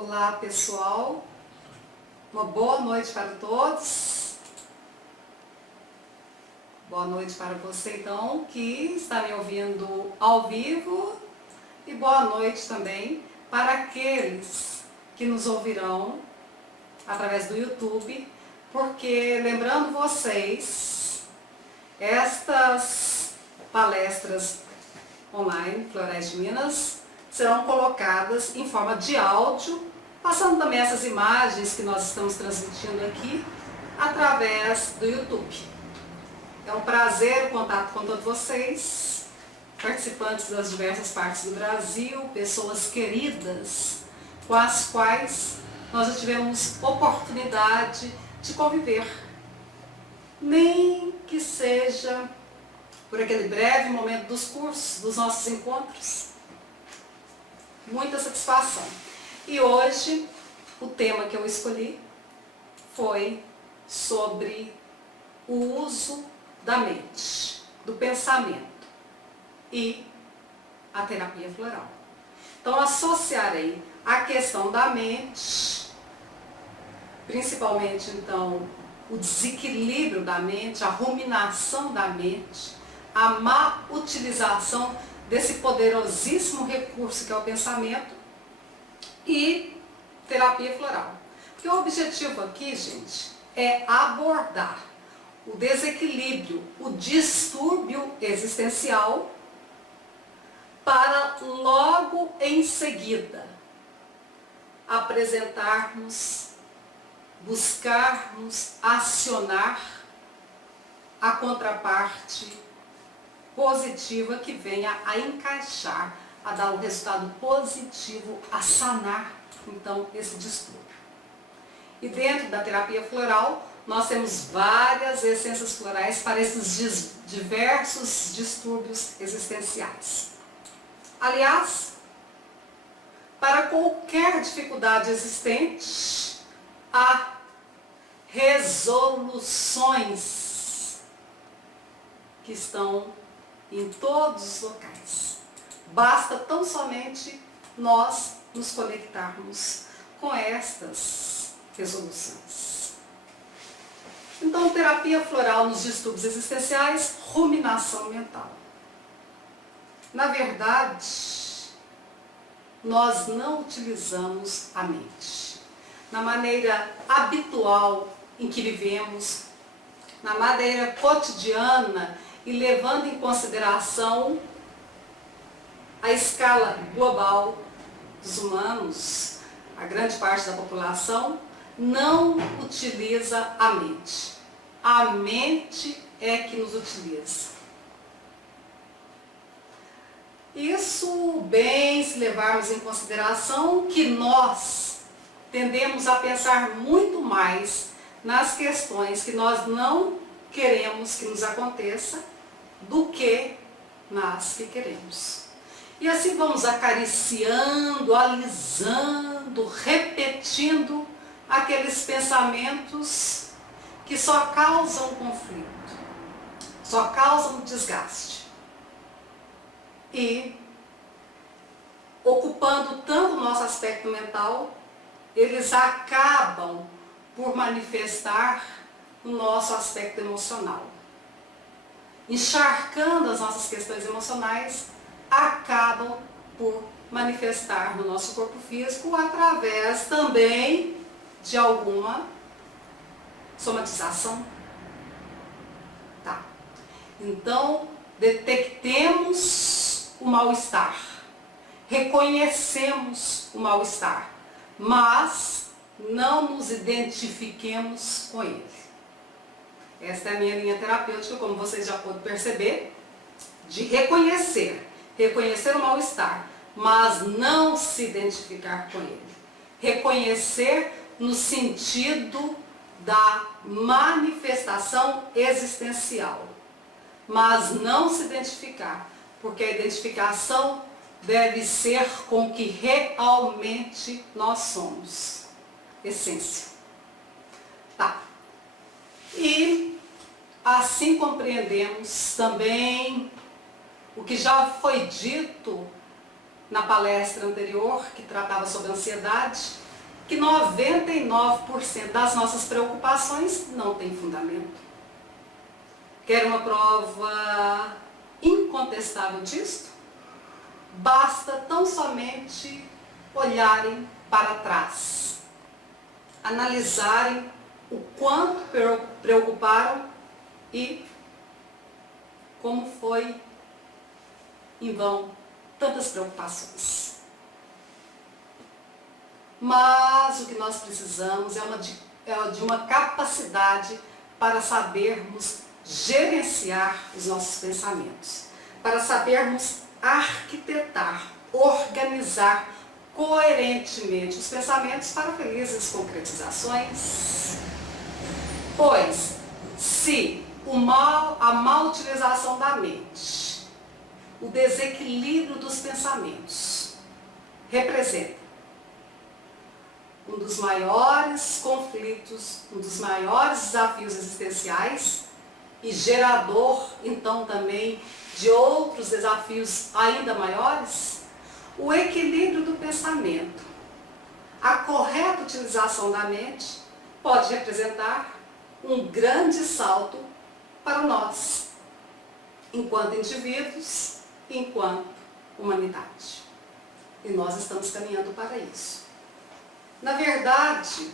Olá pessoal, uma boa noite para todos. Boa noite para você então que está me ouvindo ao vivo e boa noite também para aqueles que nos ouvirão através do YouTube, porque lembrando vocês, estas palestras online, Florais de Minas, serão colocadas em forma de áudio, passando também essas imagens que nós estamos transmitindo aqui através do YouTube. É um prazer o contato com todos vocês, participantes das diversas partes do Brasil, pessoas queridas com as quais nós já tivemos oportunidade de conviver, nem que seja por aquele breve momento dos cursos, dos nossos encontros. Muita satisfação. E hoje o tema que eu escolhi foi sobre o uso da mente, do pensamento e a terapia floral. Então associarei a questão da mente, principalmente então o desequilíbrio da mente, a ruminação da mente, a má utilização desse poderosíssimo recurso que é o pensamento e terapia floral. Porque o objetivo aqui, gente, é abordar o desequilíbrio, o distúrbio existencial, para logo em seguida apresentarmos, buscarmos, acionar a contraparte positiva que venha a encaixar, a dar um resultado positivo, a sanar então esse distúrbio. E dentro da terapia floral nós temos várias essências florais para esses diversos distúrbios existenciais. Aliás, para qualquer dificuldade existente, há resoluções que estão em todos os locais. Basta tão somente nós nos conectarmos com estas resoluções. Então, terapia floral nos distúrbios existenciais, ruminação mental. Na verdade, nós não utilizamos a mente. Na maneira habitual em que vivemos, na maneira cotidiana, e levando em consideração a escala global dos humanos, a grande parte da população não utiliza a mente. A mente é que nos utiliza. Isso bem se levarmos em consideração que nós tendemos a pensar muito mais nas questões que nós não queremos que nos aconteça do que nas que queremos. E assim vamos acariciando, alisando, repetindo aqueles pensamentos que só causam conflito, só causam desgaste. E ocupando tanto o nosso aspecto mental, eles acabam por manifestar o nosso aspecto emocional. Encharcando as nossas questões emocionais, acabam por manifestar no nosso corpo físico através também de alguma somatização. Tá. Então, detectemos o mal-estar, reconhecemos o mal-estar, mas não nos identifiquemos com ele. Esta é a minha linha terapêutica, como vocês já podem perceber, de reconhecer o mal-estar, mas não se identificar com ele. Reconhecer no sentido da manifestação existencial, mas não se identificar, porque a identificação deve ser com o que realmente nós somos. Essência. Tá. E assim compreendemos também o que já foi dito na palestra anterior, que tratava sobre ansiedade, que 99% das nossas preocupações não tem fundamento. Quer uma prova incontestável disto? Basta tão somente olharem para trás, analisarem o quanto preocuparam e como foi em vão tantas preocupações. Mas o que nós precisamos é de uma capacidade para sabermos gerenciar os nossos pensamentos, para sabermos arquitetar, organizar coerentemente os pensamentos para felizes concretizações. Pois, se a má utilização da mente, o desequilíbrio dos pensamentos, representa um dos maiores conflitos, um dos maiores desafios existenciais e gerador, então, também de outros desafios ainda maiores, o equilíbrio do pensamento, a correta utilização da mente pode representar um grande salto para nós, enquanto indivíduos, enquanto humanidade. E nós estamos caminhando para isso. Na verdade,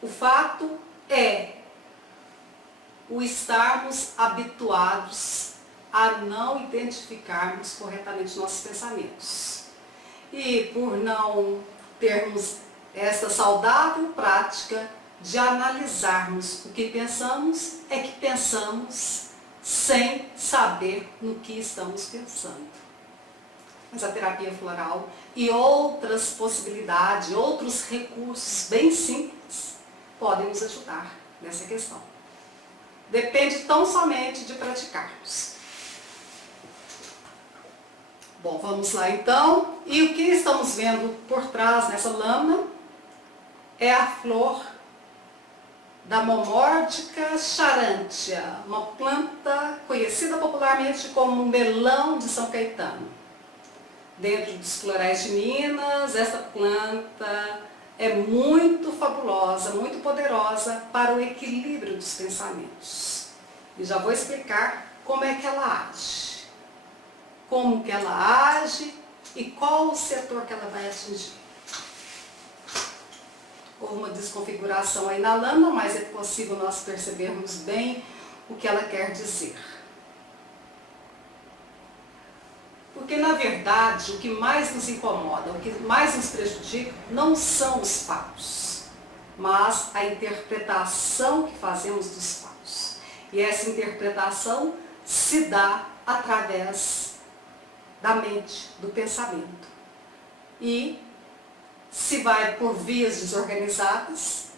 o fato é o estarmos habituados a não identificarmos corretamente nossos pensamentos. E por não termos essa saudável prática de analisarmos o que pensamos, é que pensamos sem saber no que estamos pensando. Mas a terapia floral e outras possibilidades, outros recursos bem simples, podem nos ajudar nessa questão. Depende tão somente de praticarmos. Bom, vamos lá então. E o que estamos vendo por trás nessa lâmina é a flor da Momórdica charantia, uma planta conhecida popularmente como melão de São Caetano. Dentro dos florais de Minas, essa planta é muito fabulosa, muito poderosa para o equilíbrio dos pensamentos. E já vou explicar como é que ela age. Como que ela age e qual o setor que ela vai atingir. Houve uma desconfiguração aí na lâmina, mas é possível nós percebermos bem o que ela quer dizer. Porque, na verdade, o que mais nos incomoda, o que mais nos prejudica, não são os fatos, mas a interpretação que fazemos dos fatos. E essa interpretação se dá através da mente, do pensamento. E se vai por vias desorganizadas,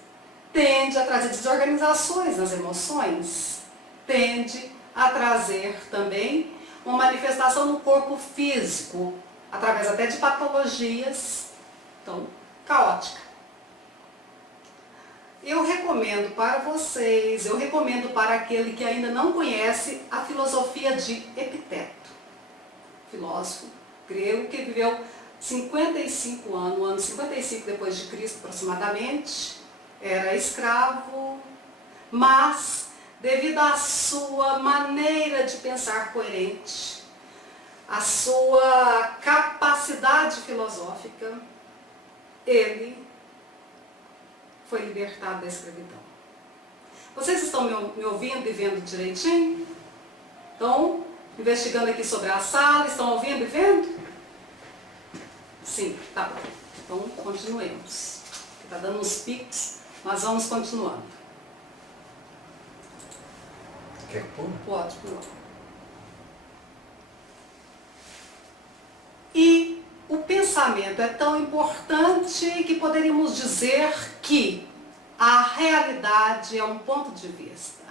tende a trazer desorganizações nas emoções, tende a trazer também uma manifestação no corpo físico, através até de patologias, então, caótica. Eu recomendo para vocês, eu recomendo para aquele que ainda não conhece a filosofia de Epiteto, filósofo grego que viveu 55 anos, no ano 55 depois de Cristo aproximadamente, era escravo, mas devido à sua maneira de pensar coerente, à sua capacidade filosófica, ele foi libertado da escravidão. Vocês estão me ouvindo e vendo direitinho? Estão investigando aqui sobre a sala, estão ouvindo e vendo? Sim, tá bom. Então, continuemos. Está dando uns picos, mas vamos continuando. Quer pôr? Pode pular. E o pensamento é tão importante que poderíamos dizer que a realidade é um ponto de vista.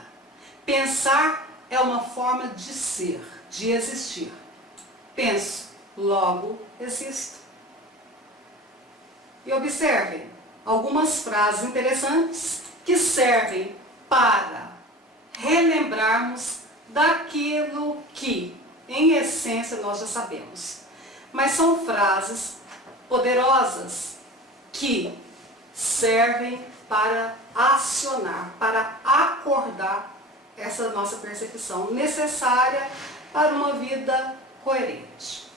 Pensar é uma forma de ser, de existir. Penso, logo existo. E observem algumas frases interessantes que servem para relembrarmos daquilo que, em essência, nós já sabemos. Mas são frases poderosas que servem para acionar, para acordar essa nossa percepção necessária para uma vida coerente.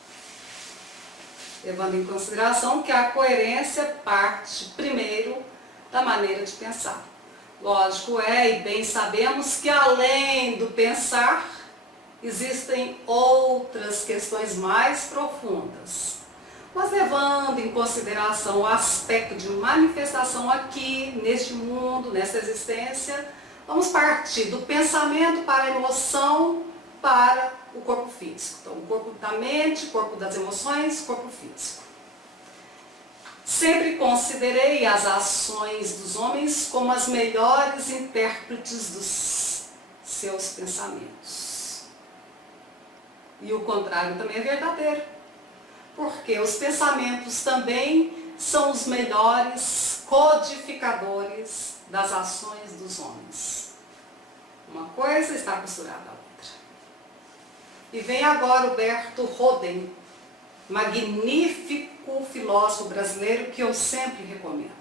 Levando em consideração que a coerência parte primeiro da maneira de pensar. Lógico é, e bem sabemos, que além do pensar, existem outras questões mais profundas. Mas levando em consideração o aspecto de manifestação aqui, neste mundo, nessa existência, vamos partir do pensamento para a emoção, para o corpo físico. Então, o corpo da mente, corpo das emoções, corpo físico. Sempre considerei as ações dos homens como as melhores intérpretes dos seus pensamentos. E o contrário também é verdadeiro, porque os pensamentos também são os melhores codificadores das ações dos homens. Uma coisa está costurada à outra. E vem agora o Berto Roden, magnífico filósofo brasileiro que eu sempre recomendo.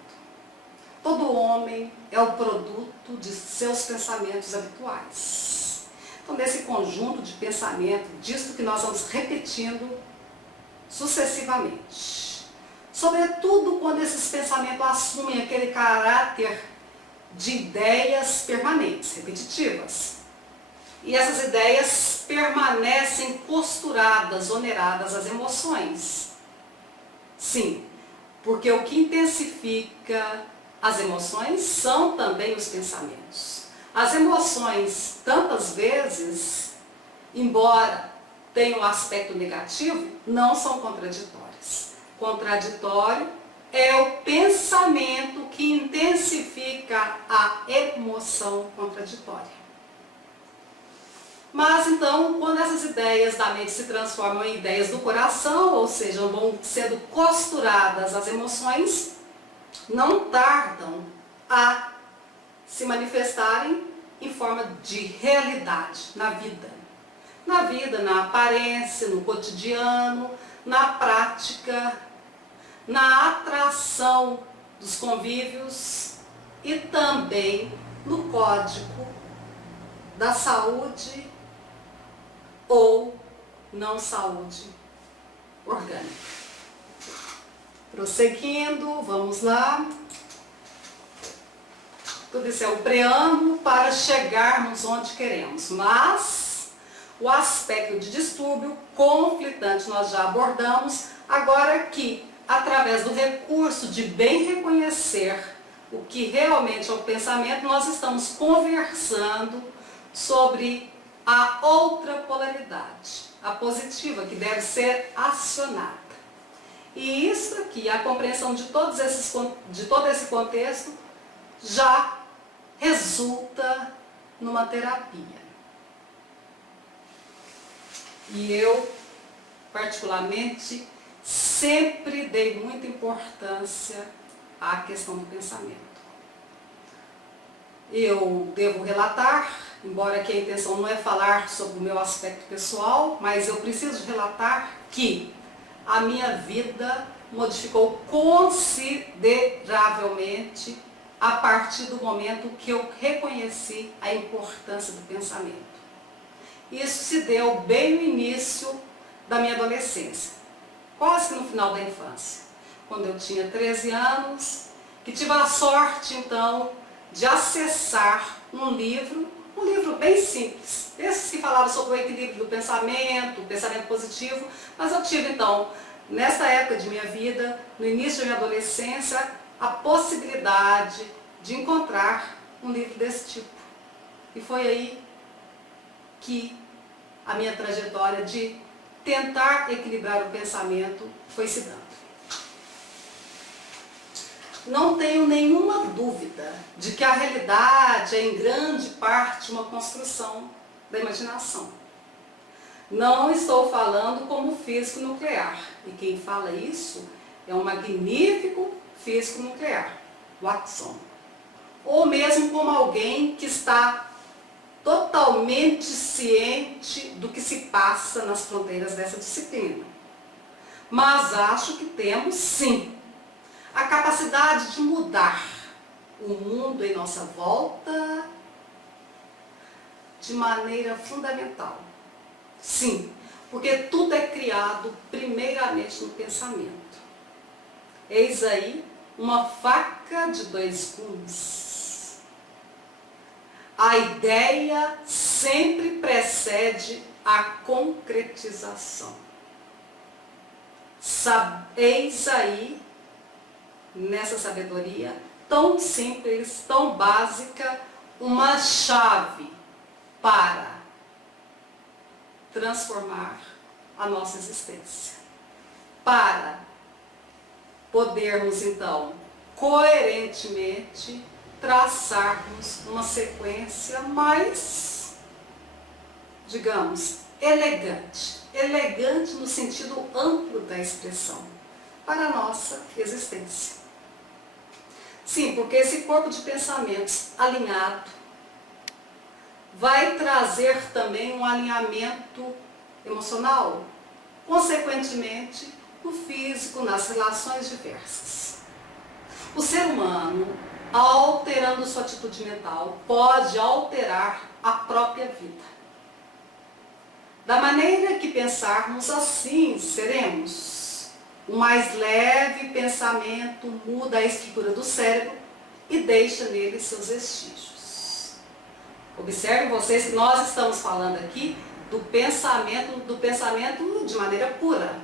Todo homem é o produto de seus pensamentos habituais. Então, desse conjunto de pensamento, disso que nós vamos repetindo sucessivamente. Sobretudo quando esses pensamentos assumem aquele caráter de ideias permanentes, repetitivas. E essas ideias permanecem costuradas, oneradas às emoções. Sim, porque o que intensifica as emoções são também os pensamentos. As emoções, tantas vezes, embora tenham um aspecto negativo, não são contraditórias. Contraditório é o pensamento que intensifica a emoção contraditória. Mas então, quando essas ideias da mente se transformam em ideias do coração, ou seja, vão sendo costuradas às emoções, não tardam a se manifestarem em forma de realidade na vida. Na vida, na aparência, no cotidiano, na prática, na atração dos convívios e também no código da saúde ou não saúde orgânica. Prosseguindo, vamos lá. Tudo isso é o preâmbulo para chegarmos onde queremos, mas o aspecto de distúrbio conflitante nós já abordamos, agora aqui, através do recurso de bem reconhecer o que realmente é o pensamento, nós estamos conversando sobre a outra polaridade, a positiva, que deve ser acionada. E isso aqui, a compreensão de todo esse contexto, já resulta numa terapia. E eu, particularmente, sempre dei muita importância à questão do pensamento. Eu devo relatar, embora aqui a intenção não é falar sobre o meu aspecto pessoal, mas eu preciso relatar que a minha vida modificou consideravelmente a partir do momento que eu reconheci a importância do pensamento. Isso se deu bem no início da minha adolescência, quase que no final da infância, quando eu tinha 13 anos, que tive a sorte então de acessar um livro bem simples, esses que falavam sobre o equilíbrio do pensamento, o pensamento positivo, mas eu tive então, nessa época de minha vida, no início da minha adolescência, a possibilidade de encontrar um livro desse tipo. E foi aí que a minha trajetória de tentar equilibrar o pensamento foi se dando. Não tenho nenhuma dúvida de que a realidade é em grande parte uma construção da imaginação. Não estou falando como físico nuclear, e quem fala isso é um magnífico físico nuclear, Watson. Ou mesmo como alguém que está totalmente ciente do que se passa nas fronteiras dessa disciplina. Mas acho que temos, sim, a capacidade de mudar o mundo em nossa volta de maneira fundamental. Sim, porque tudo é criado primeiramente no pensamento. Eis aí uma faca de dois gumes. A ideia sempre precede a concretização. Eis aí, nessa sabedoria tão simples, tão básica, uma chave para transformar a nossa existência. Para podermos, então, coerentemente traçarmos uma sequência mais, digamos, elegante. Elegante no sentido amplo da expressão, para a nossa existência. Sim, porque esse corpo de pensamentos alinhado vai trazer também um alinhamento emocional, consequentemente, no físico, nas relações diversas. O ser humano, alterando sua atitude mental, pode alterar a própria vida. Da maneira que pensarmos, assim seremos. O mais leve pensamento muda a estrutura do cérebro e deixa nele seus vestígios. Observem vocês que nós estamos falando aqui do pensamento de maneira pura.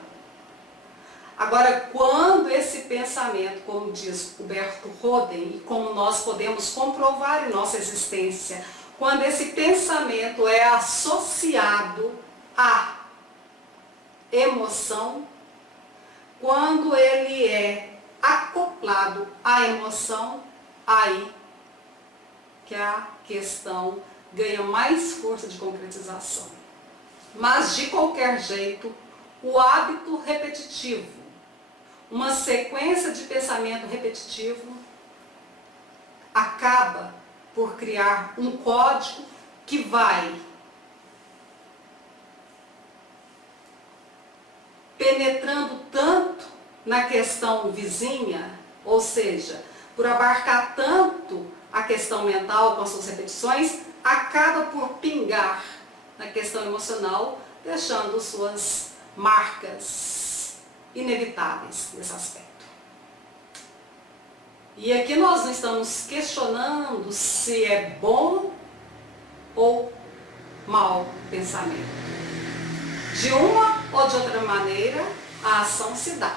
Agora, quando esse pensamento, como diz Huberto Roden, e como nós podemos comprovar em nossa existência, quando esse pensamento é associado à emoção, quando ele é acoplado à emoção, aí que a questão ganha mais força de concretização. Mas, de qualquer jeito, o hábito repetitivo, uma sequência de pensamento repetitivo, acaba por criar um código que vai penetrando tanto na questão vizinha, ou seja, por abarcar tanto a questão mental com as suas repetições, acaba por pingar na questão emocional, deixando suas marcas inevitáveis nesse aspecto. E aqui nós não estamos questionando se é bom ou mau pensamento. De uma ou de outra maneira, a ação se dá.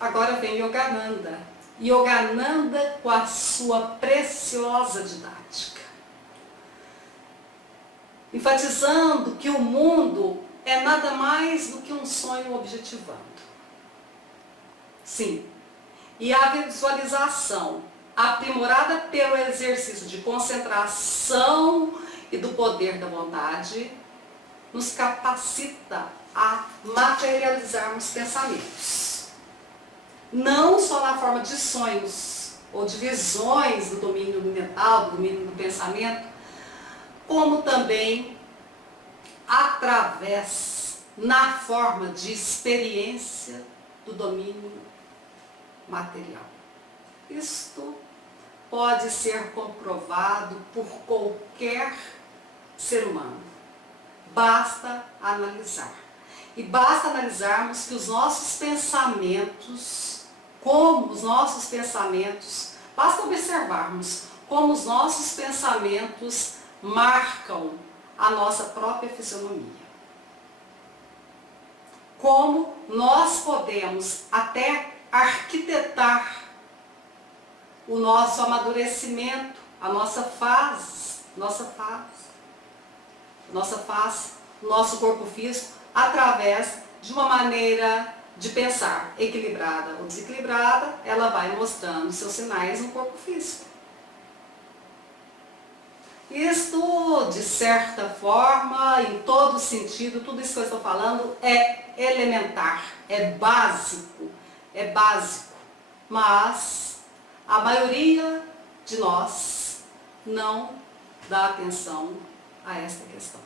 Agora vem Yogananda. Yogananda com a sua preciosa didática, enfatizando que o mundo é nada mais do que um sonho objetivando. Sim, e a visualização aprimorada pelo exercício de concentração e do poder da vontade nos capacita a materializarmos pensamentos. Não só na forma de sonhos ou de visões do domínio mental, do domínio do pensamento, como também através, na forma de experiência do domínio material. Isto pode ser comprovado por qualquer ser humano. Basta analisar. E basta analisarmos que os nossos pensamentos, basta observarmos como os nossos pensamentos marcam a nossa própria fisionomia. Como nós podemos até arquitetar o nosso amadurecimento, a nossa face, nosso corpo físico, através de uma maneira de pensar equilibrada ou desequilibrada, ela vai mostrando seus sinais no corpo físico. Isto, de certa forma, em todo sentido, tudo isso que eu estou falando é elementar, é básico, mas a maioria de nós não dá atenção a esta questão.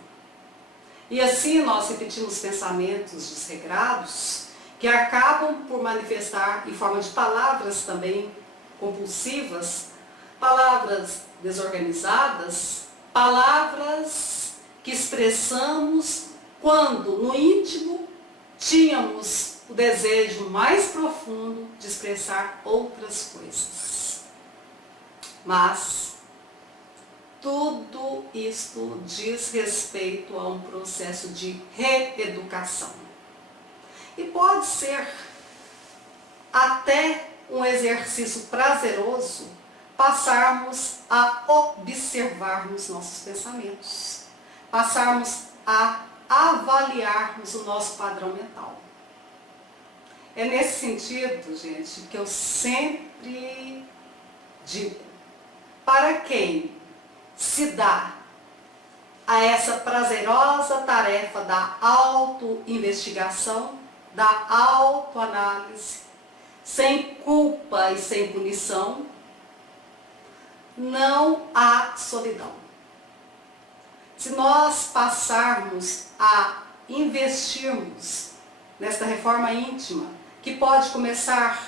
E assim nós repetimos pensamentos desregrados que acabam por manifestar em forma de palavras também compulsivas, palavras desorganizadas, palavras que expressamos quando no íntimo tínhamos o desejo mais profundo de expressar outras coisas. Mas tudo isto diz respeito a um processo de reeducação. E pode ser até um exercício prazeroso passarmos a observarmos nossos pensamentos, passarmos a avaliarmos o nosso padrão mental. É nesse sentido, gente, que eu sempre digo, para quem se dá a essa prazerosa tarefa da autoinvestigação, da autoanálise, sem culpa e sem punição, não há solidão. Se nós passarmos a investirmos nesta reforma íntima, que pode começar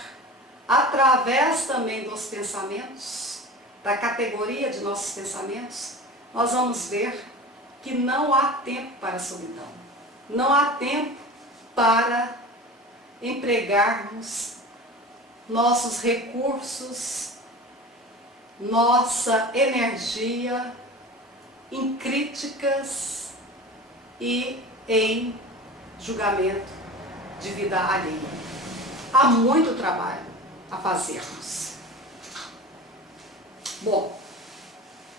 através também dos pensamentos, da categoria de nossos pensamentos, nós vamos ver que não há tempo para a solidão. Não há tempo para empregarmos nossos recursos, nossa energia em críticas e em julgamento de vida alheia. Há muito trabalho a fazermos. Bom,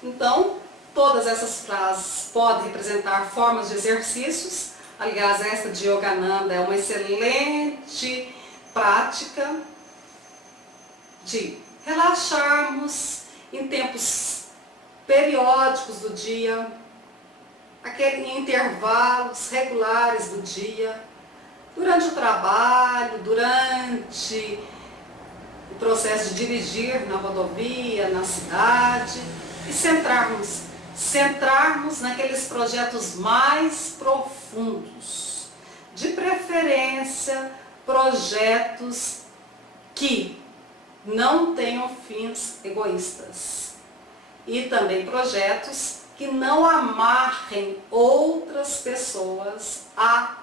então, todas essas frases podem representar formas de exercícios. Aliás, esta de Yogananda é uma excelente prática de relaxarmos em tempos periódicos do dia, em intervalos regulares do dia, durante o trabalho, durante o processo de dirigir na rodovia, na cidade, e centrarmos naqueles projetos mais profundos, de preferência projetos que não tenham fins egoístas e também projetos que não amarrem outras pessoas a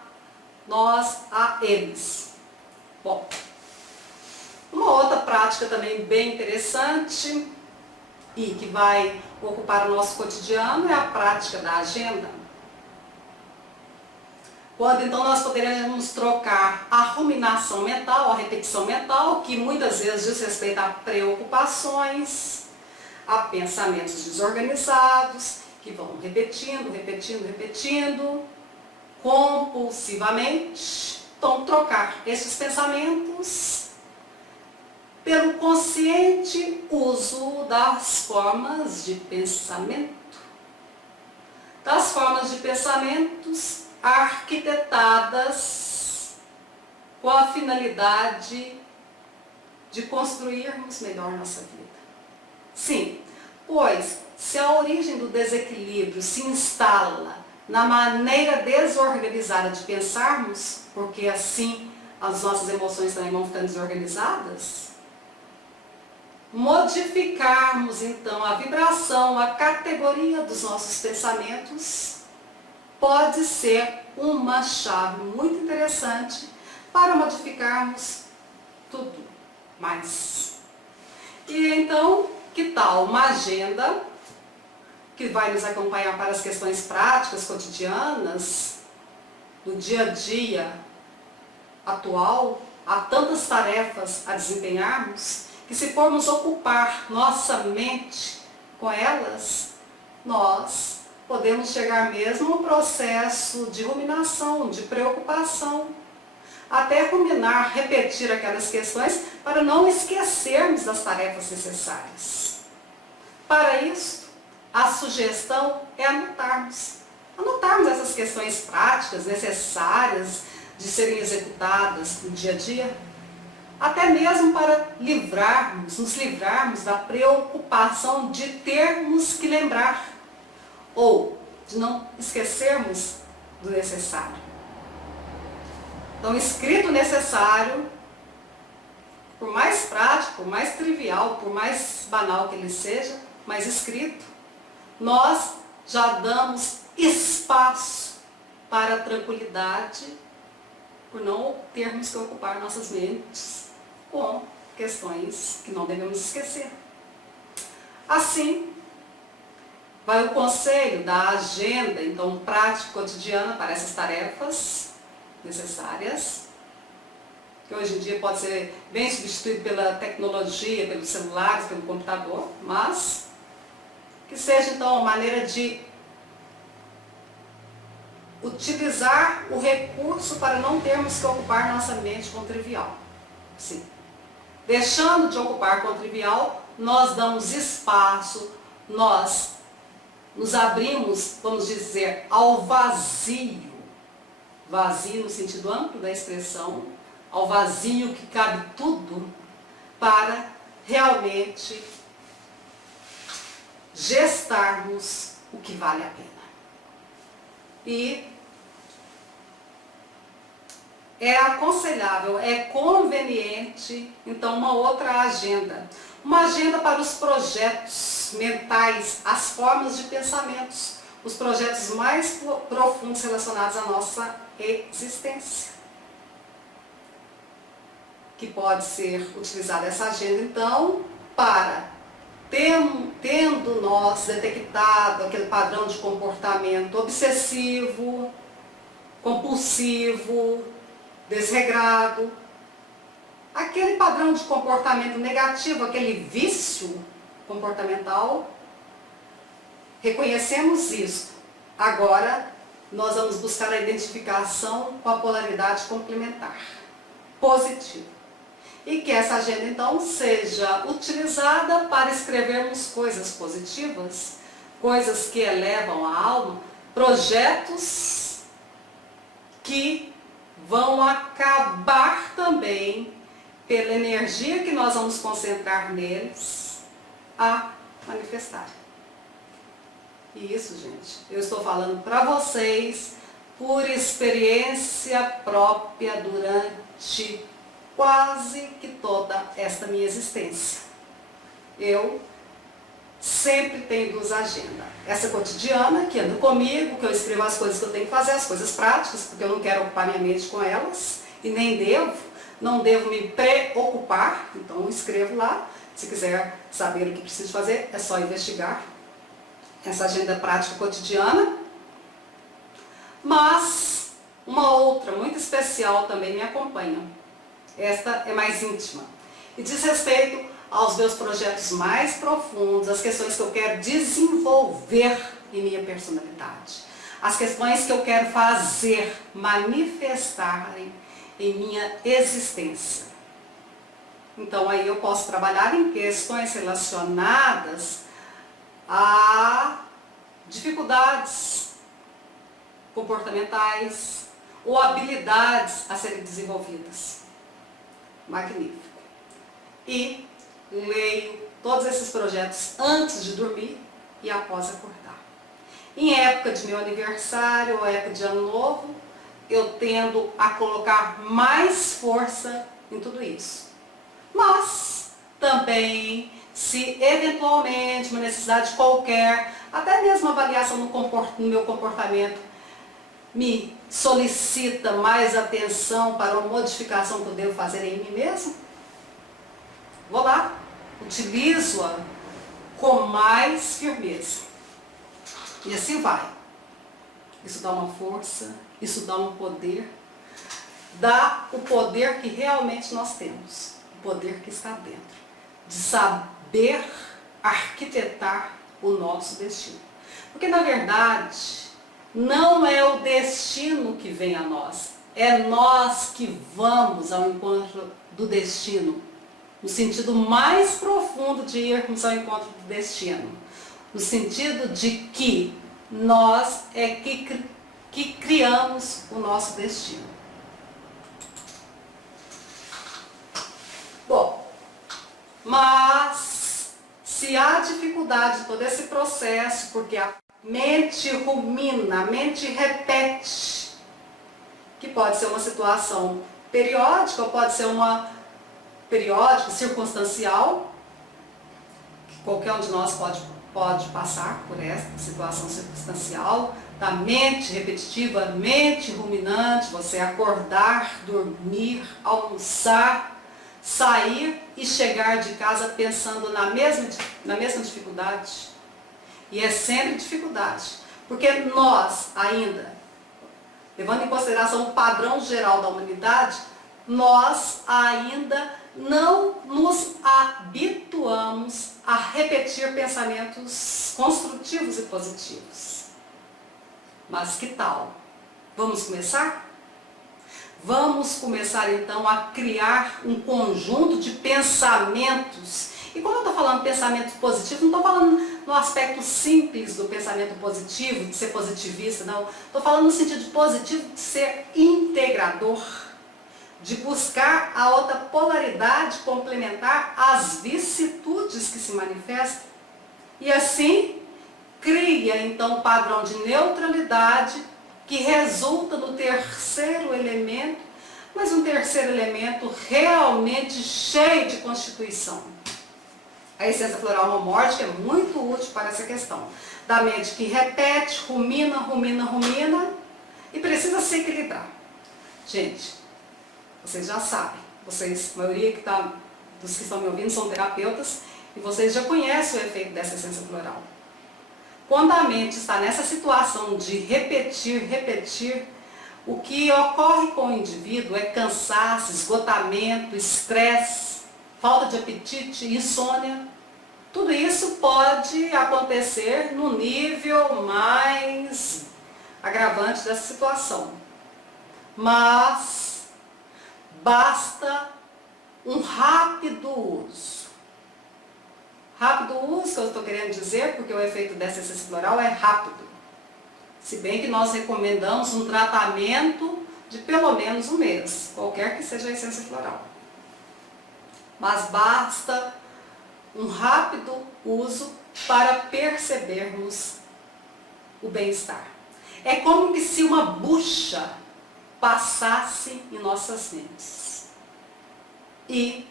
nós, a eles. Bom, uma outra prática também bem interessante e que vai ocupar o nosso cotidiano é a prática da agenda. Quando então nós poderemos trocar a ruminação mental, a repetição mental, que muitas vezes diz respeito a preocupações, a pensamentos desorganizados, que vão repetindo, compulsivamente. Então, trocar esses pensamentos pelo consciente uso das formas de pensamento. Das formas de pensamentos arquitetadas com a finalidade de construirmos melhor nossa vida. Sim, pois se a origem do desequilíbrio se instala na maneira desorganizada de pensarmos, porque assim as nossas emoções também vão ficando desorganizadas, modificarmos então a vibração, a categoria dos nossos pensamentos, pode ser uma chave muito interessante para modificarmos tudo mais. E então, que tal uma agenda que vai nos acompanhar para as questões práticas, cotidianas, do dia a dia atual? Há tantas tarefas a desempenharmos que, se formos ocupar nossa mente com elas, nós podemos chegar mesmo ao processo de ruminação, de preocupação, até ruminar, repetir aquelas questões para não esquecermos das tarefas necessárias. Para isso, a sugestão é anotarmos essas questões práticas necessárias de serem executadas no dia a dia, até mesmo para nos livrarmos da preocupação de termos que lembrar, ou de não esquecermos do necessário. Então, escrito necessário, por mais prático, por mais trivial, por mais banal que ele seja, mas escrito, nós já damos espaço para a tranquilidade, por não termos que ocupar nossas mentes com questões que não devemos esquecer. Assim, vai o conselho da agenda, então, prática cotidiana para essas tarefas necessárias, que hoje em dia pode ser bem substituído pela tecnologia, pelos celulares, pelo computador, mas que seja, então, uma maneira de utilizar o recurso para não termos que ocupar nossa mente com o trivial. Sim. Deixando de ocupar com o trivial, nós damos espaço, nós nos abrimos, vamos dizer, ao vazio. Vazio no sentido amplo da expressão, ao vazio que cabe tudo, para realmente gestarmos o que vale a pena. E é aconselhável, é conveniente, então, uma outra agenda. Uma agenda para os projetos mentais, as formas de pensamentos, os projetos mais profundos relacionados à nossa existência. Que pode ser utilizada essa agenda, então, para, tendo nós detectado aquele padrão de comportamento obsessivo, compulsivo, desregrado, aquele padrão de comportamento negativo, aquele vício comportamental, reconhecemos isso. Agora, nós vamos buscar a identificação com a polaridade complementar, positiva. E que essa agenda, então, seja utilizada para escrevermos coisas positivas, coisas que elevam a alma, projetos que vão acabar também, pela energia que nós vamos concentrar neles, a manifestar. E isso, gente, eu estou falando para vocês por experiência própria durante quase que toda esta minha existência. Eu sempre tenho duas agendas. Essa cotidiana, que anda comigo, que eu escrevo as coisas que eu tenho que fazer, as coisas práticas, porque eu não quero ocupar minha mente com elas, e nem não devo me preocupar, então eu escrevo lá. Se quiser saber o que preciso fazer, é só investigar essa agenda prática cotidiana. Mas uma outra muito especial também me acompanha. Esta é mais íntima e diz respeito aos meus projetos mais profundos, as questões que eu quero desenvolver em minha personalidade, as questões que eu quero fazer manifestarem em minha existência. Então aí eu posso trabalhar em questões relacionadas a dificuldades comportamentais ou habilidades a serem desenvolvidas. Magnífico. E leio todos esses projetos antes de dormir e após acordar. Em época de meu aniversário ou época de ano novo, eu tendo a colocar mais força em tudo isso. Mas também, se eventualmente uma necessidade qualquer, até mesmo avaliação no meu comportamento, me solicita mais atenção para uma modificação que eu devo fazer em mim mesmo, vou lá, utilizo-a com mais firmeza. E assim vai. Isso dá uma força, isso dá um poder, dá o poder que realmente nós temos, o poder que está dentro, de saber arquitetar o nosso destino. Porque na verdade, não é o destino que vem a nós, é nós que vamos ao encontro do destino, no sentido mais profundo de irmos ao encontro do destino, no sentido de que nós é que criamos o nosso destino. Bom, mas se há dificuldade em todo esse processo, porque mente rumina, mente repete, que pode ser uma situação periódica ou pode ser uma periódica, circunstancial, que qualquer um de nós pode passar por essa situação circunstancial, da mente repetitiva, mente ruminante, você acordar, dormir, almoçar, sair e chegar de casa pensando na mesma dificuldade. E é sempre dificuldade, porque nós ainda, levando em consideração o padrão geral da humanidade, nós ainda não nos habituamos a repetir pensamentos construtivos e positivos. Mas que tal? Vamos começar? Vamos começar então a criar um conjunto de pensamentos. E quando eu estou falando de pensamento positivo, não estou falando no aspecto simples do pensamento positivo, de ser positivista, não. Estou falando no sentido de positivo, de ser integrador, de buscar a outra polaridade complementar às vicissitudes que se manifestam. E assim, cria então um padrão de neutralidade que resulta no terceiro elemento, mas um terceiro elemento realmente cheio de constituição. A essência floral homomórfica é muito útil para essa questão. Da mente que repete, rumina, rumina, rumina e precisa se equilibrar. Gente, vocês já sabem, a maioria dos que estão me ouvindo são terapeutas e vocês já conhecem o efeito dessa essência floral. Quando a mente está nessa situação de repetir, o que ocorre com o indivíduo é cansaço, esgotamento, estresse, falta de apetite, insônia. Tudo isso pode acontecer no nível mais agravante dessa situação. Mas basta um rápido uso. Rápido uso, que eu estou querendo dizer, porque o efeito dessa essência floral é rápido. Se bem que nós recomendamos um tratamento de pelo menos um mês, qualquer que seja a essência floral. Mas basta um rápido uso para percebermos o bem-estar. É como que se uma bucha passasse em nossas mentes. E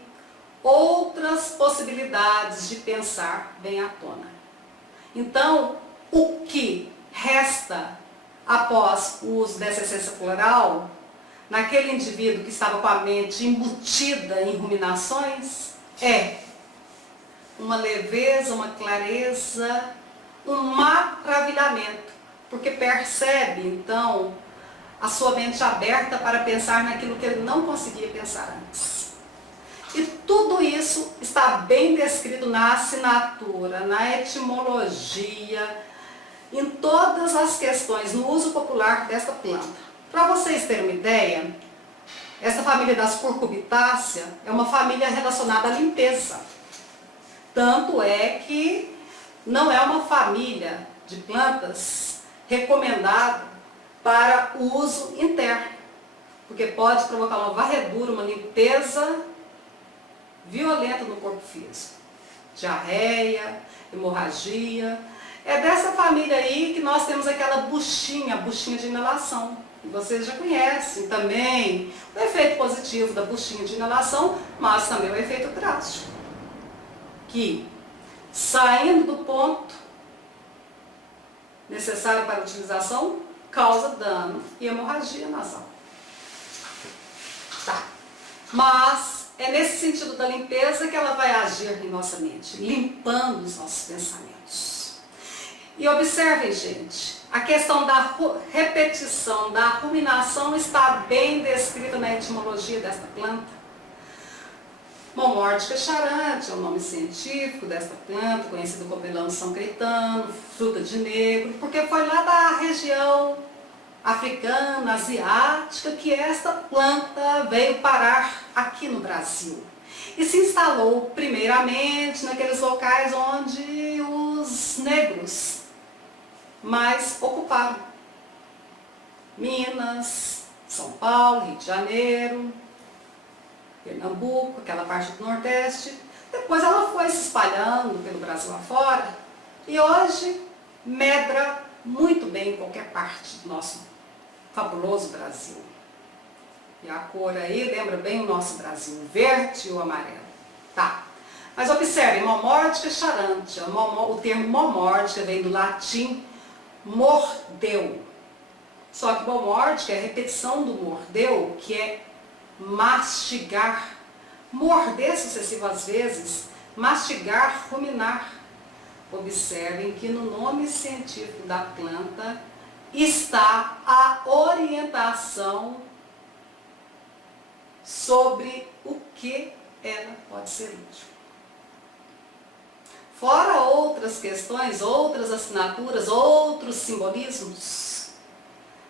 outras possibilidades de pensar vêm à tona. Então, o que resta após o uso dessa essência floral, naquele indivíduo que estava com a mente embutida em ruminações, é uma leveza, uma clareza, um maravilhamento, porque percebe, então, a sua mente aberta para pensar naquilo que ele não conseguia pensar antes. E tudo isso está bem descrito na assinatura, na etimologia, em todas as questões, no uso popular desta planta. Para vocês terem uma ideia, essa família das Cucurbitaceae é uma família relacionada à limpeza. Tanto é que não é uma família de plantas recomendada para o uso interno, porque pode provocar uma varredura, uma limpeza violenta no corpo físico. Diarreia, hemorragia. É dessa família aí que nós temos aquela buchinha de inalação. E vocês já conhecem também o efeito positivo da buchinha de inalação, mas também o efeito drástico. Que, saindo do ponto necessário para a utilização, causa dano e hemorragia nasal. Tá. Mas é nesse sentido da limpeza que ela vai agir em nossa mente, limpando os nossos pensamentos. E observem, gente, a questão da repetição, da ruminação está bem descrita na etimologia desta planta. Momórdica charante é o nome científico desta planta, conhecido como melão São Caetano, fruta de negro, porque foi lá da região africana, asiática, que esta planta veio parar aqui no Brasil. E se instalou primeiramente naqueles locais onde os negros mais ocuparam. Minas, São Paulo, Rio de Janeiro, Pernambuco, aquela parte do Nordeste. Depois ela foi se espalhando pelo Brasil afora e hoje medra muito bem em qualquer parte do nosso fabuloso Brasil. E a cor aí lembra bem o nosso Brasil, o verde e o amarelo. Tá. Mas observem, momórdica e charantia. O termo momórdica vem do latim mordeu. Só que momórdica é a repetição do mordeu, que é mastigar. Morder sucessivas vezes, mastigar, ruminar. Observem que no nome científico da planta está a orientação sobre o que ela pode ser útil. Fora outras questões, outras assinaturas, outros simbolismos,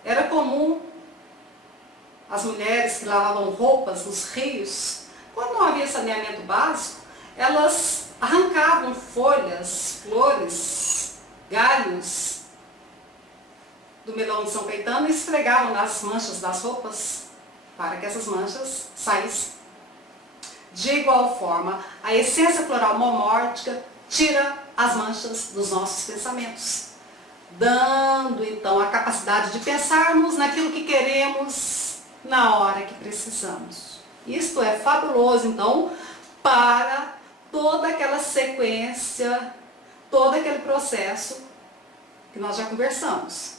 era comum as mulheres que lavavam roupas nos rios, quando não havia saneamento básico, elas arrancavam folhas, flores, galhos do melão de São Caetano e esfregavam nas manchas das roupas para que essas manchas saíssem. De igual forma, a essência floral momórdica tira as manchas dos nossos pensamentos, dando então a capacidade de pensarmos naquilo que queremos na hora que precisamos. Isto é fabuloso então para toda aquela sequência, todo aquele processo que nós já conversamos,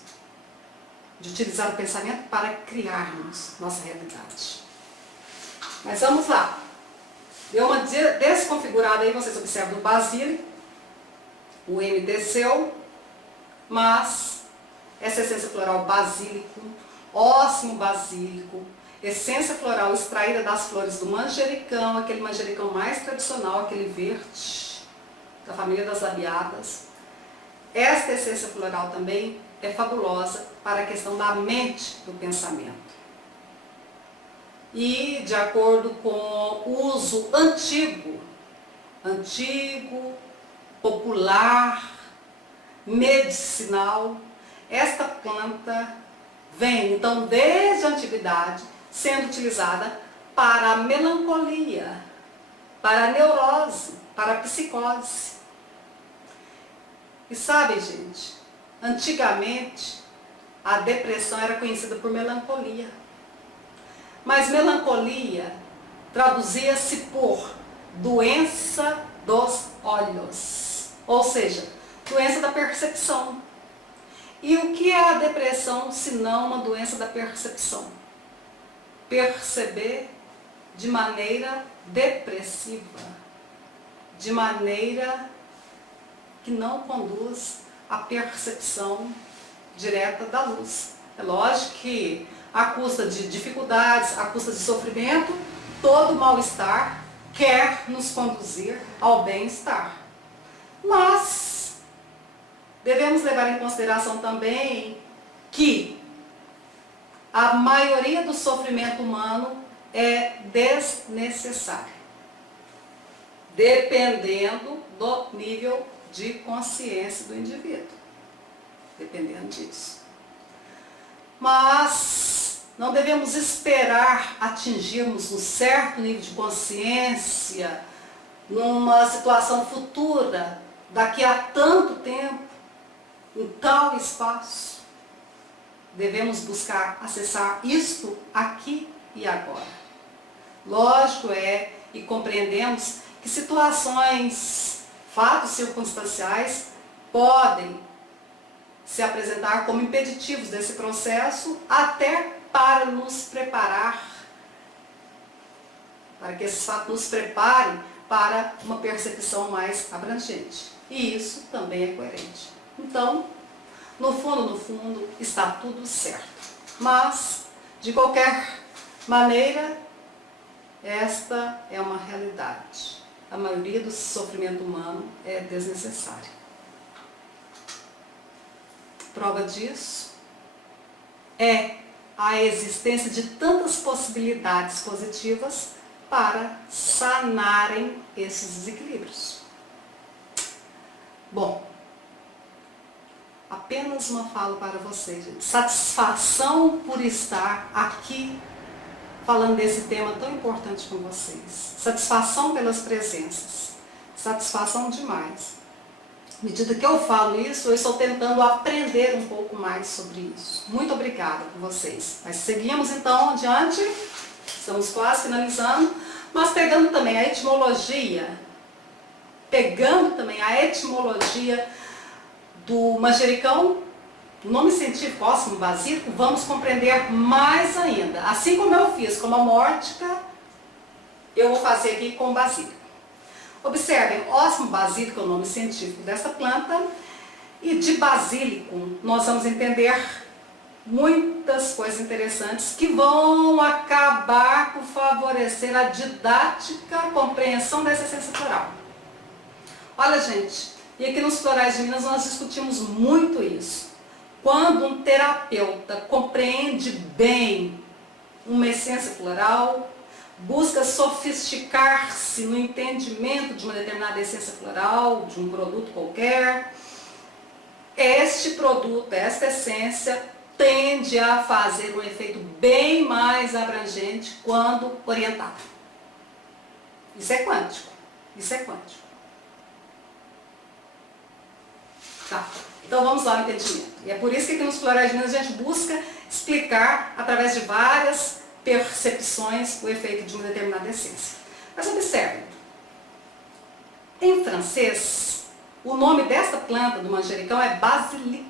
de utilizar o pensamento para criarmos nossa realidade. Mas vamos lá. Deu uma desconfigurada aí, vocês observam, do basílico, o M desceu, mas essa essência floral basílico, ósmio basílico, essência floral extraída das flores do manjericão, aquele manjericão mais tradicional, aquele verde, da família das labiadas. Esta essência floral também é fabulosa para a questão da mente, do pensamento. E de acordo com o uso antigo, popular, medicinal, esta planta vem então desde a antiguidade sendo utilizada para a melancolia, para a neurose, para a psicose. E sabe, gente, antigamente a depressão era conhecida por melancolia. Mas melancolia traduzia-se por doença dos olhos, ou seja, doença da percepção. E o que é a depressão se não uma doença da percepção? Perceber de maneira depressiva, de maneira que não conduz à percepção direta da luz. É lógico que à custa de dificuldades, à custa de sofrimento, todo mal-estar quer nos conduzir ao bem-estar. Mas devemos levar em consideração também que a maioria do sofrimento humano é desnecessário, dependendo do nível de consciência do indivíduo, dependendo disso. Mas não devemos esperar atingirmos um certo nível de consciência numa situação futura, daqui a tanto tempo, em tal espaço. Devemos buscar acessar isto aqui e agora. Lógico é, e compreendemos que situações, fatos circunstanciais podem se apresentar como impeditivos desse processo, até para nos preparar, para que esses fatos nos preparem para uma percepção mais abrangente. E isso também é coerente. Então, no fundo, está tudo certo. Mas, de qualquer maneira, esta é uma realidade. A maioria do sofrimento humano é desnecessário. Prova disso é a existência de tantas possibilidades positivas para sanarem esses desequilíbrios. Bom, apenas uma fala para vocês, gente. Satisfação por estar aqui falando desse tema tão importante com vocês. Satisfação pelas presenças. Satisfação demais. À medida que eu falo isso, eu estou tentando aprender um pouco mais sobre isso. Muito obrigada por vocês. Mas seguimos então adiante, estamos quase finalizando, mas pegando também a etimologia do manjericão, o nome científico ósmo basílico, vamos compreender mais ainda. Assim como eu fiz com a mórtica, eu vou fazer aqui com o basílico. Observem, ósmo basílico é o nome científico dessa planta, e de basílico nós vamos entender muitas coisas interessantes que vão acabar por favorecer a didática, a compreensão dessa essência floral. Olha, gente, e aqui nos Florais de Minas nós discutimos muito isso. Quando um terapeuta compreende bem uma essência floral, busca sofisticar-se no entendimento de uma determinada essência floral, de um produto qualquer, este produto, esta essência, tende a fazer um efeito bem mais abrangente quando orientado. Isso é quântico. Isso é quântico. Tá. Então vamos lá no entendimento. E é por isso que aqui nos Florais de Minas a gente busca explicar, através de várias percepções, o efeito de uma determinada essência. Mas observem, em francês, o nome desta planta do manjericão é basilic.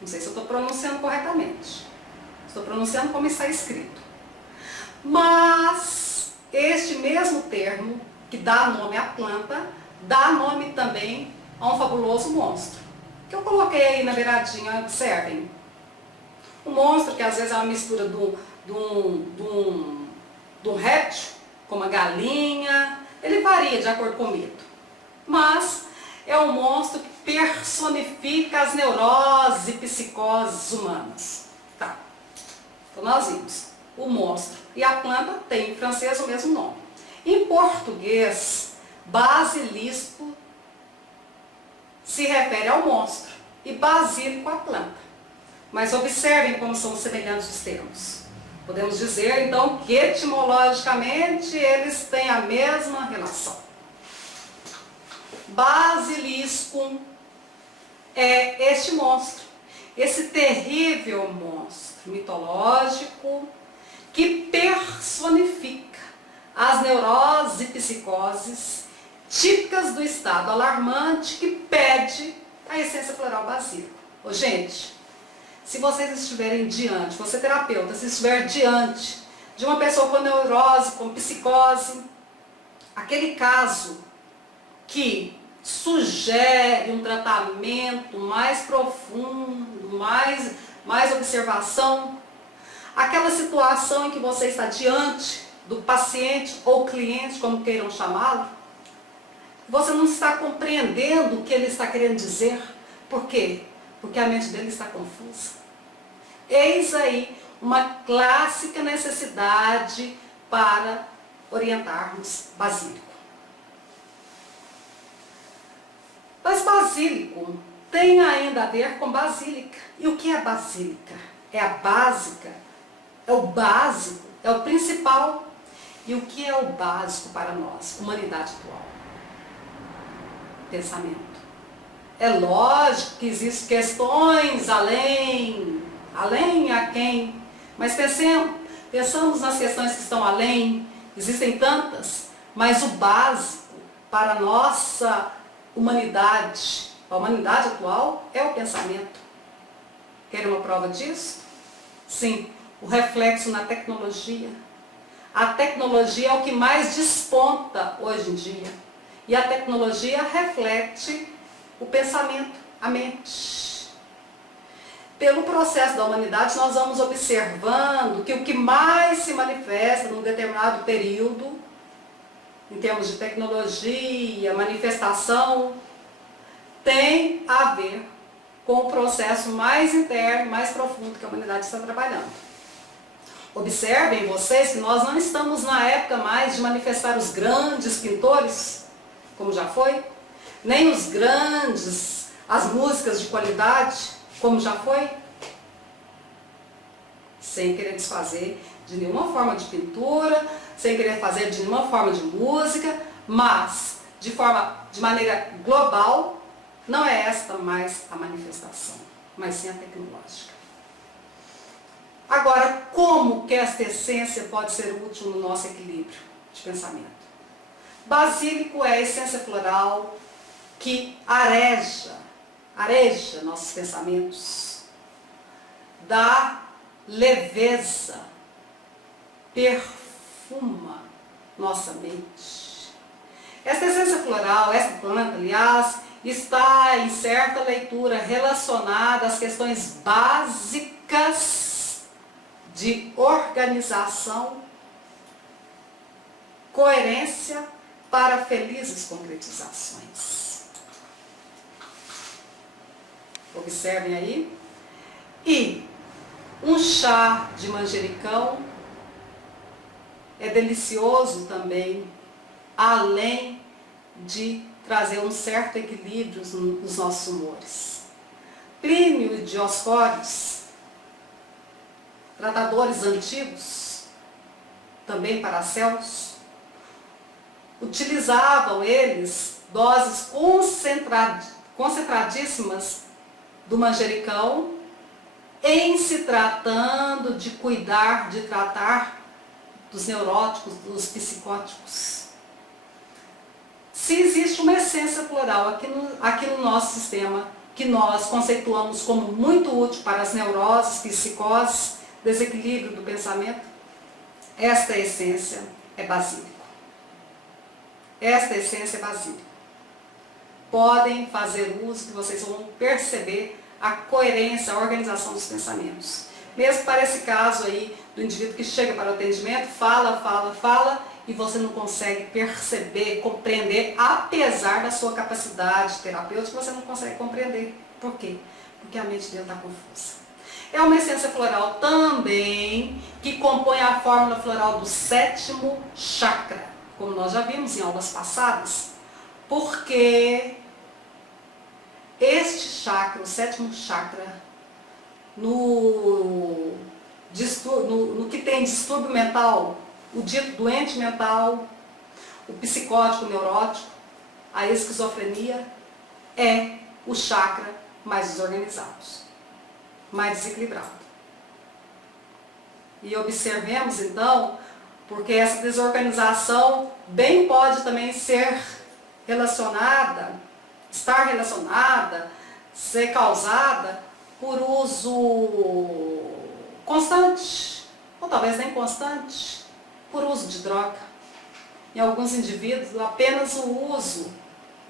Não sei se eu estou pronunciando corretamente. Estou pronunciando como está escrito. Mas este mesmo termo, que dá nome à planta, dá nome também a um fabuloso monstro, que eu coloquei aí na beiradinha, observem. Um monstro que às vezes é uma mistura de um réptil, como a galinha, ele varia de acordo com o mito. Mas é um monstro que personifica as neuroses e psicoses humanas. Tá. Então nós vimos o monstro e a planta tem em francês o mesmo nome. Em português, basilisco se refere ao monstro e basílico à planta. Mas observem como são semelhantes os termos. Podemos dizer então que etimologicamente eles têm a mesma relação. Basilisco é este monstro, esse terrível monstro mitológico que personifica as neuroses e psicoses típicas do estado alarmante que pede a essência floral basílico. Ô, gente, se vocês estiverem diante, você terapeuta, se estiver diante de uma pessoa com neurose, com psicose, aquele caso que sugere um tratamento mais profundo, mais observação, aquela situação em que você está diante do paciente ou cliente, como queiram chamá-lo, você não está compreendendo o que ele está querendo dizer. Por quê? Porque a mente dele está confusa. Eis aí uma clássica necessidade para orientarmos basílico. Mas basílico tem ainda a ver com basílica. E o que é basílica? É a básica, é o básico, é o principal. E o que é o básico para nós, humanidade atual? Pensamento. É lógico que existem questões além a quem, mas pensamos nas questões que estão além, existem tantas, mas o básico para a nossa humanidade, a humanidade atual, é o pensamento. Quer uma prova disso? Sim, o reflexo na tecnologia. A tecnologia é o que mais desponta hoje em dia. E a tecnologia reflete o pensamento, a mente. Pelo processo da humanidade, nós vamos observando que o que mais se manifesta num determinado período, em termos de tecnologia, manifestação, tem a ver com o processo mais interno, mais profundo que a humanidade está trabalhando. Observem vocês que nós não estamos na época mais de manifestar os grandes pintores, como já foi, nem os grandes, as músicas de qualidade, como já foi, sem querer desfazer de nenhuma forma de pintura, sem querer fazer de nenhuma forma de música, mas de maneira global, não é esta mais a manifestação, mas sim a tecnológica. Agora, como que esta essência pode ser útil no nosso equilíbrio de pensamento? Basílico é a essência floral que areja nossos pensamentos, dá leveza, perfuma nossa mente. Esta essência floral, esta planta, aliás, está em certa leitura relacionada às questões básicas de organização, coerência para felizes concretizações. Observem aí. E um chá de manjericão é delicioso também, além de trazer um certo equilíbrio nos nossos humores. Plínio e Dioscórides, tratadores antigos, também Paracéus, utilizavam eles doses concentradíssimas do manjericão em se tratando de cuidar, de tratar dos neuróticos, dos psicóticos. Se existe uma essência floral aqui no nosso sistema, que nós conceituamos como muito útil para as neuroses, psicoses, desequilíbrio do pensamento, esta essência é basílico. Esta essência é basílico. Podem fazer uso que vocês vão perceber a coerência, a organização dos pensamentos. Mesmo para esse caso aí do indivíduo que chega para o atendimento, fala, e você não consegue perceber, compreender, apesar da sua capacidade terapêutica, você não consegue compreender. Por quê? Porque a mente dele está confusa. É uma essência floral também que compõe a fórmula floral do 7º chakra, como nós já vimos em aulas passadas, porque este chakra, o 7º chakra, no que tem distúrbio mental, o dito doente mental, o psicótico, o neurótico, a esquizofrenia, é o chakra mais desorganizado, mais desequilibrado. E observemos então, porque essa desorganização bem pode também ser relacionada, estar relacionada, ser causada por uso constante, ou talvez nem constante, por uso de droga. Em alguns indivíduos, apenas o uso,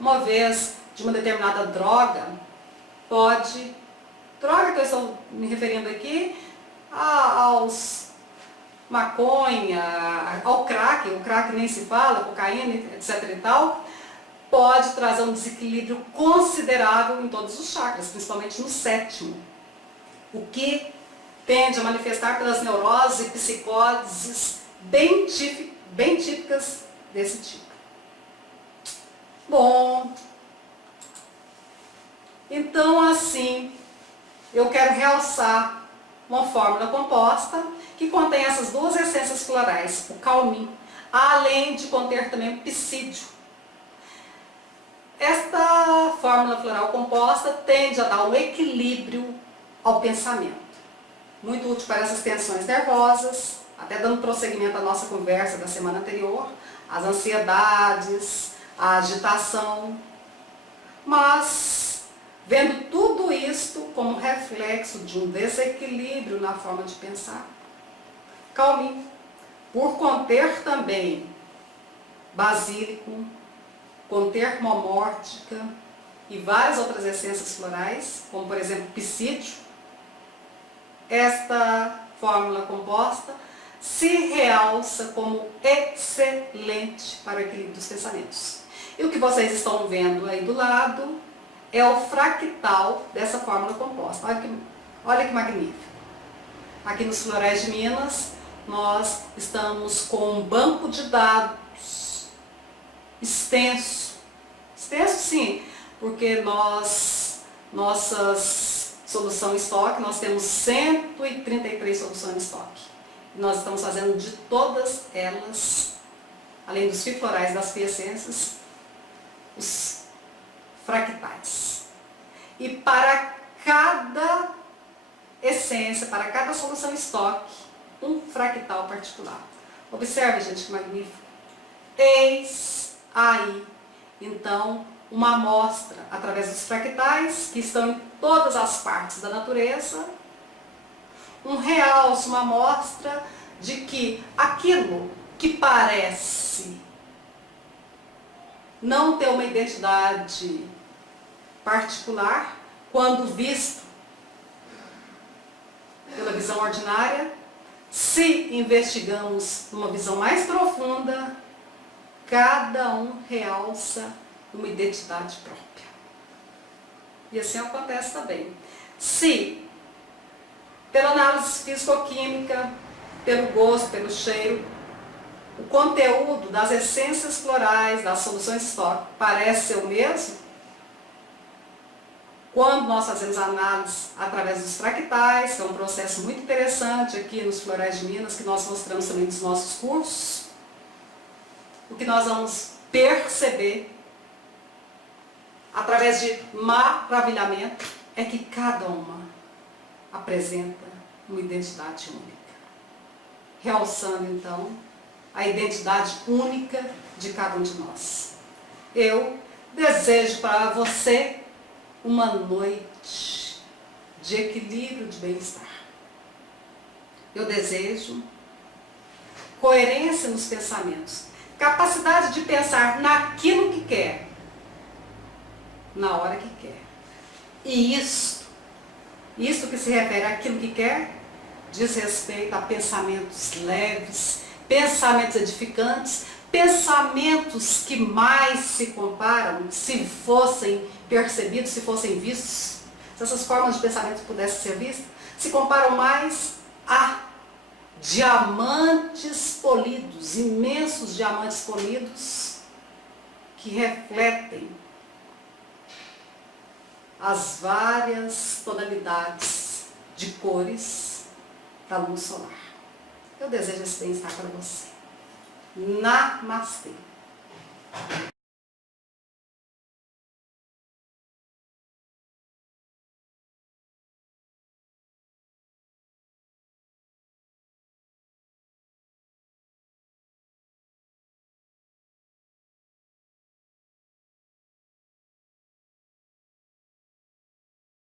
uma vez, de uma determinada droga, pode... Droga que eu estou me referindo aqui, aos maconha, ao crack, o crack nem se fala, cocaína, etc e tal, pode trazer um desequilíbrio considerável em todos os chakras, principalmente no 7º, o que tende a manifestar pelas neuroses e psicoses bem típicas desse tipo. Bom, então assim, eu quero realçar uma fórmula composta que contém essas duas essências florais, o calmim, além de conter também o psídio. Esta fórmula floral composta tende a dar um equilíbrio ao pensamento, muito útil para essas tensões nervosas, até dando prosseguimento à nossa conversa da semana anterior, as ansiedades, a agitação, mas vendo tudo isto como reflexo de um desequilíbrio na forma de pensar, calmim, por conter também basílico, conter momórtica e várias outras essências florais, como por exemplo psídio, esta fórmula composta se realça como excelente para o equilíbrio dos pensamentos. E o que vocês estão vendo aí do lado é o fractal dessa fórmula composta. Olha que magnífico. Aqui nos Florais de Minas, nós estamos com um banco de dados extenso. Extenso sim, porque nossas soluções em estoque, nós temos 133 soluções em estoque. Nós estamos fazendo de todas elas, além dos fiflorais das quiescências, os fractais. e para cada essência, para cada solução estoque, um fractal particular. Observe, gente, que magnífico. Eis aí, então, uma amostra através dos fractais que estão em todas as partes da natureza, um realce, uma amostra de que aquilo que parece não ter uma identidade particular, quando visto pela visão ordinária, se investigamos numa visão mais profunda, cada um realça uma identidade própria. E assim acontece também. Se, pela análise físico-química, pelo gosto, pelo cheiro, o conteúdo das essências florais, das soluções estoque, parece ser o mesmo, quando nós fazemos análise através dos fractais, que é um processo muito interessante aqui nos Florais de Minas, que nós mostramos também nos nossos cursos, o que nós vamos perceber através de maravilhamento é que cada uma apresenta uma identidade única, realçando então a identidade única de cada um de nós. Eu desejo para você uma noite de equilíbrio, de bem-estar. Eu desejo coerência nos pensamentos, capacidade de pensar naquilo que quer, na hora que quer. E isto que se refere àquilo que quer, diz respeito a pensamentos leves, pensamentos edificantes, pensamentos que mais se comparam, se fossem percebidos, se fossem vistos, se essas formas de pensamento pudessem ser vistas, se comparam mais a diamantes polidos, imensos diamantes polidos, que refletem as várias tonalidades de cores da luz solar. Eu desejo esse bem-estar para você. Namastê.